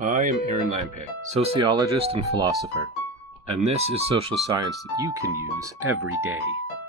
I am Aaron Lampe, sociologist and philosopher, and this is social science that you can use every day.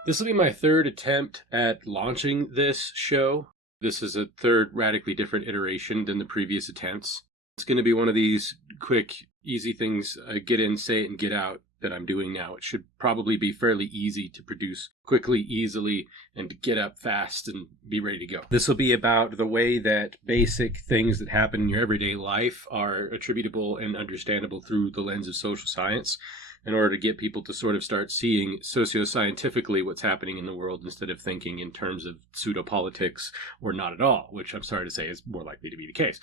This will be my third attempt at launching this show. This is a third radically different iteration than the previous attempts. It's going to be one of these quick, easy things, get in, say it, and get out that I'm doing now. It should probably be fairly easy to produce quickly, easily, and to get up fast and be ready to go. This will be about the way that basic things that happen in your everyday life are attributable and understandable through the lens of social science, in order to get people to sort of start seeing socio-scientifically what's happening in the world instead of thinking in terms of pseudo-politics or not at all, which I'm sorry to say is more likely to be the case.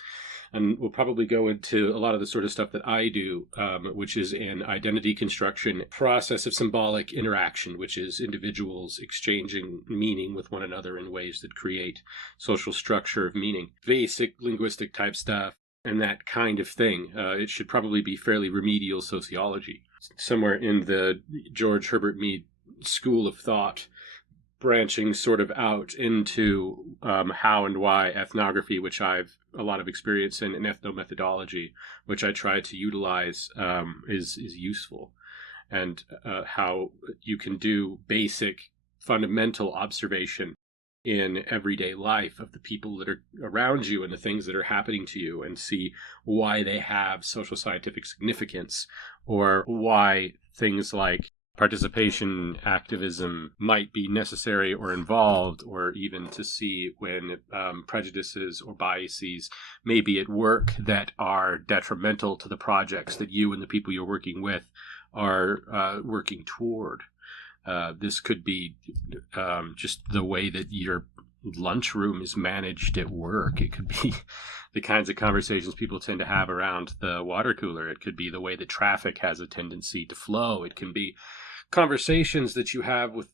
And we'll probably go into a lot of the sort of stuff that I do, which is an identity construction process of symbolic interaction, which is individuals exchanging meaning with one another in ways that create social structure of meaning. Basic linguistic type stuff and that kind of thing. It should probably be fairly remedial sociology. Somewhere in the George Herbert Mead school of thought, branching sort of out into how and why ethnography, which I've a lot of experience in, and ethnomethodology, which I try to utilize, is useful, and how you can do basic fundamental observation in everyday life of the people that are around you and the things that are happening to you, and see why they have social scientific significance, or why things like participation, activism might be necessary or involved, or even to see when prejudices or biases may be at work that are detrimental to the projects that you and the people you're working with are working toward. This could be just the way that your lunchroom is managed at work. It could be the kinds of conversations people tend to have around the water cooler. It could be the way that traffic has a tendency to flow. It can be conversations that you have with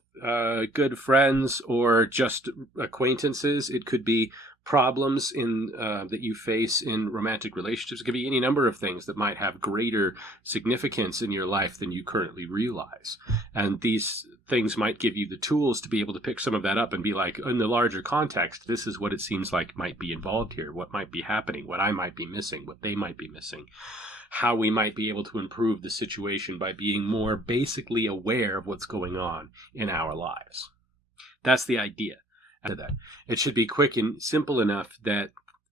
good friends or just acquaintances. It could be problems that you face in romantic relationships. It could be any number of things that might have greater significance in your life than you currently realize. And these things might give you the tools to be able to pick some of that up and be like, in the larger context, this is what it seems like might be involved here, what might be happening, what I might be missing, what they might be missing, how we might be able to improve the situation by being more basically aware of what's going on in our lives. That's the idea. That it should be quick and simple enough that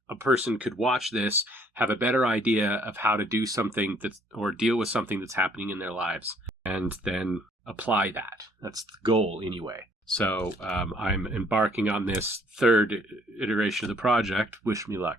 a person could watch this, have a better idea of how to do something or deal with something that's happening in their lives, and then apply that. That's the goal anyway. So I'm embarking on this third iteration of the project. Wish me luck.